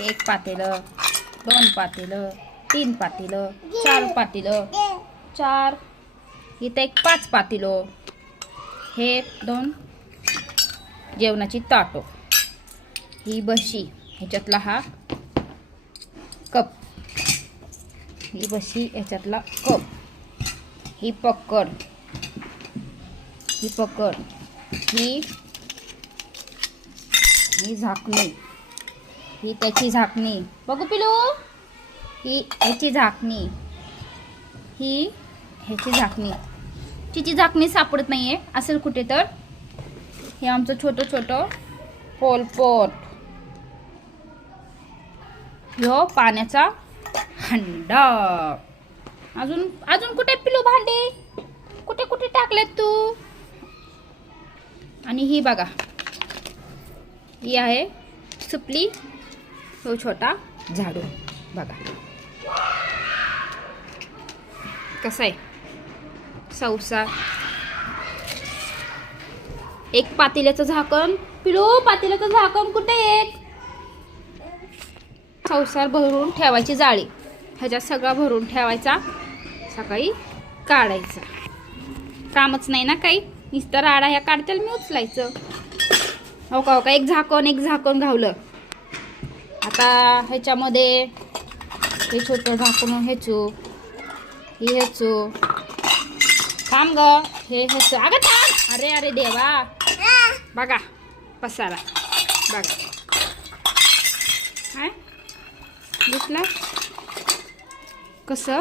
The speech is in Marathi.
एक पातेलं, 2 पातेलं, 3 पातेलं, 4 पातेलं, 4 इथं एक 5 पातेलं, हे 2 जेवणाची ताटो, ही बशी, ह्याच्यातला हा कप, ही बशी ह्याच्यातला कप, ही पकड, ही पकड, ही झाकणी, ही त्याची झाकणी, बघू पिलू, ही ह्याची झाकणी, ही ह्याची झाकणी, तिची झाकणी सापडत नाहीये, असेल कुठे तर. हे आमचं छोटं छोटं पोलपोट, ह्यो पाण्याचा हंडा. अजून अजून कुठे पिलू भांडे, कुठे कुठे टाकलेत तू. आणि ही बघा, ही आहे सुपली, तो छोटा झाडू बघा कसा आहे. संसार, एक पातेल्याचं झाकण, पिलू पातेल्याचं झाकण कुठे एक. संसार भरून ठेवायची जाळी, ह्याच्यात सगळा भरून ठेवायचा, सकाळी काढायचा. कामच नाही ना काही, नुसतं राडा ह्या काढतील मी उचलायचं. हो का, हो का, एक झाकण घावलं. आता ह्याच्यामध्ये हे छोटं झाकण ह्याचू, हे ह्याचू, थांब ग, हे ह्याचू, अगं थांब, अरे अरे देवा, बघा पसारा बघा, काय दिसला कसं